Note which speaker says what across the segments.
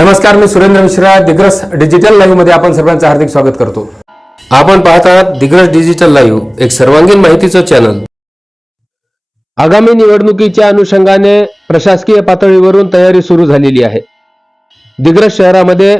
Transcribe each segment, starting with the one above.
Speaker 1: नमस्कार मी सुरेंद्र मिश्रा दिग्रस डिजिटल लाईव्हमध्ये आपण सर्वांचं हार्दिक स्वागत करतो. आपण पाहत आहात दिग्रस डिजिटल लाईव्ह एक सर्वांगीण माहितीचं चॅनल आगामी निवडणुकीच्या अनुषंगाने प्रशासकीय पातळीवरून तयारी सुरू झालेली आहे. दिग्रस शहरामध्ये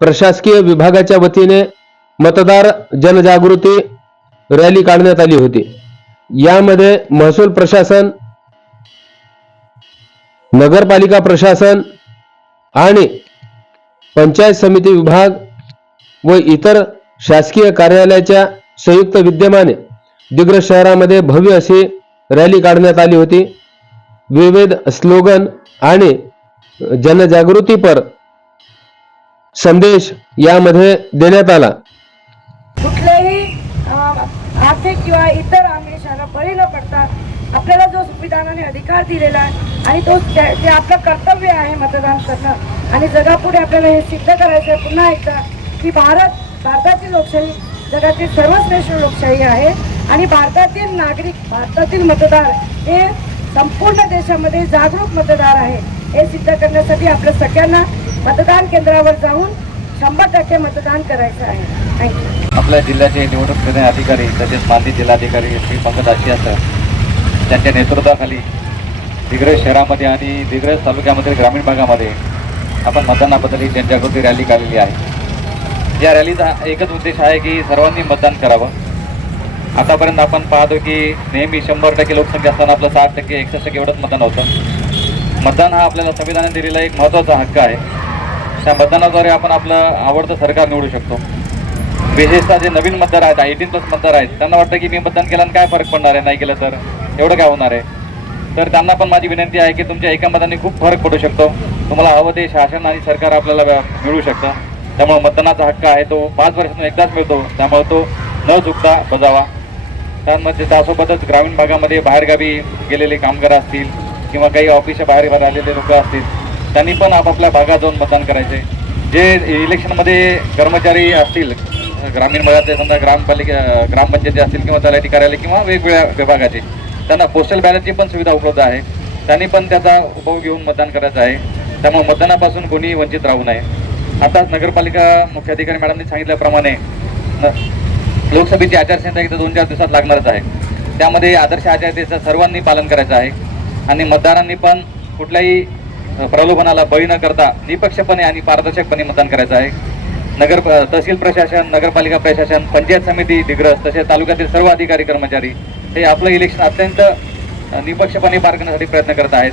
Speaker 1: प्रशासकीय विभागाच्या वतीने मतदार जनजागृती रॅली काढण्यात आली होती. यामध्ये महसूल प्रशासन नगरपालिका प्रशासन आणि पंचायत समिती विभाग व इतर शासकीय कार्यालयाच्या संयुक्त विद्यमाने दिग्रस शहरामध्ये भव्य अशी रॅली काढण्यात आली होती. विविध स्लोगन आणि जनजागृतीपर संदेश यामध्ये देण्यात आला.
Speaker 2: कुठलेही आर्थिक किंवा इतर आमिषाला बळी न पडता आपल्याला जो संविधानाने अधिकार दिलेला आहे आणि तो ते आपलं कर्तव्य आहे मतदान करणं आणि जगापुढे आपल्याला हे सिद्ध करायचं आहे पुन्हा एकदा की भारत भारताची लोकशाही जगातील सर्वश्रेष्ठ लोकशाही आहे. आणि भारतातील नागरिक भारतातील मतदार हे संपूर्ण देशामध्ये जागरूक मतदार आहे. हे सिद्ध करण्यासाठी आपल्या सगळ्यांना मतदान केंद्रावर जाऊन शंभर टक्के मतदान करायचं आहे. थँक्यू
Speaker 3: आपल्या जिल्ह्याचे निवडणूक निर्णय अधिकारी तसेच माजी जिल्हाधिकारी श्री पंकज आशिया सर त्यांच्या नेतृत्वाखाली दिग्रज शहरामध्ये आणि दिग्रज तालुक्यामधील ग्रामीण भागामध्ये आपण मतदानाबद्दल ही जनजागृती रॅली काढलेली आहे. या रॅलीचा एकच उद्देश आहे की सर्वांनी मतदान करावं. आतापर्यंत आपण पाहतो की नेहमी शंभर टक्के लोकसंख्या असताना आपलं साठ टक्के एकसष्ट टक्के एवढंच मतदान होतं. मतदान हा आपल्याला संविधानाने दिलेला एक महत्त्वाचा हक्क आहे. त्या मतदानाद्वारे आपण आपलं आवडतं सरकार निवडू शकतो. विशेषतः जे नवीन मतदार आहेत एटीन प्लस मतदार आहेत त्यांना वाटतं की मी मतदान केल्यानं काय फरक पडणार आहे नाही केलं तर? एवढं काय होणार आहे? तर त्यांना पण माझी विनंती आहे की तुमच्या एका मताने खूप फरक पडू शकतो. तुम्हाला हवं ते शासन आणि सरकार आपल्याला मिळू शकतं. त्यामुळे मतदानाचा हक्क आहे तो पाच वर्षातून एकदाच मिळतो. त्यामुळे तो न चुकता बजावा. त्यामध्ये त्यासोबतच ग्रामीण भागामध्ये बाहेरगावी गेलेले कामगार असतील किंवा काही ऑफिसच्या बाहेर बाहेर आलेले लोक असतील त्यांनी पण आपापल्या भागात जाऊन मतदान करायचे. जे इलेक्शनमध्ये कर्मचारी असतील ग्रामीण भागातले समजा ग्रामपालिका ग्रामपंचायती असतील किंवा तलाठी कार्यालय किंवा वेगवेगळ्या विभागाचे त्यांना पोस्टल बॅलेटची पण सुविधा उपलब्ध आहे. त्यांनी पण त्याचा उपभोग घेऊन मतदान करायचं आहे. त्यामुळे मतदानापासून कोणीही वंचित राहू नये. आताच नगरपालिका मुख्याधिकारी मॅडमनी सांगितल्याप्रमाणे न- लोकसभेची आचारसंहिता एकदा दोन चार दिवसात लागणारच आहे. त्यामध्ये आदर्श आचारसंहितेचं सर्वांनी पालन करायचं आहे. आणि मतदारांनी पण कुठल्याही प्रलोभनाला बळी न करता निपक्षपणे आणि पारदर्शकपणे मतदान करायचं आहे. नगर तहसील प्रशासन नगरपालिका प्रशासन पंचायत समिती दिग्रस तसेच तालुक्यातील सर्व अधिकारी कर्मचारी हे आपलं इलेक्शन अत्यंत निपक्षपणे पार करण्यासाठी प्रयत्न करत आहेत.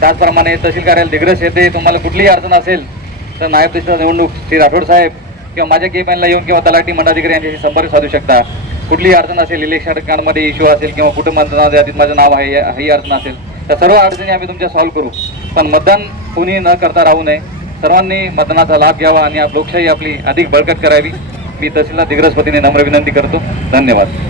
Speaker 3: त्याचप्रमाणे तहसील कार्यालय दिग्रस येथे तुम्हाला कुठलीही अडचण असेल तर नायब तहसील निवडणूक श्री राठोड साहेब किंवा माझ्या केपॅनला येऊन किंवा तलाठी मंडाधिकारी यांच्याशी संपर्क साधू शकता. कुठलीही अडचण असेल इलेक्शन कार्डमध्ये इश्यू असेल किंवा कुठं मतदान यादीत माझं नाव आहे या- ही अडचण असेल त्या सर्व अडचणी आम्ही तुमच्या सॉल्व्ह करू. पण मतदान कोणी न करता राहू नये. सर्वांनी मतदानाचा लाभ घ्यावा आणि लोकशाही आपली अधिक बळकट करावी. मी तहसीलदार दिग्रस नम्र विनंती करतो. धन्यवाद.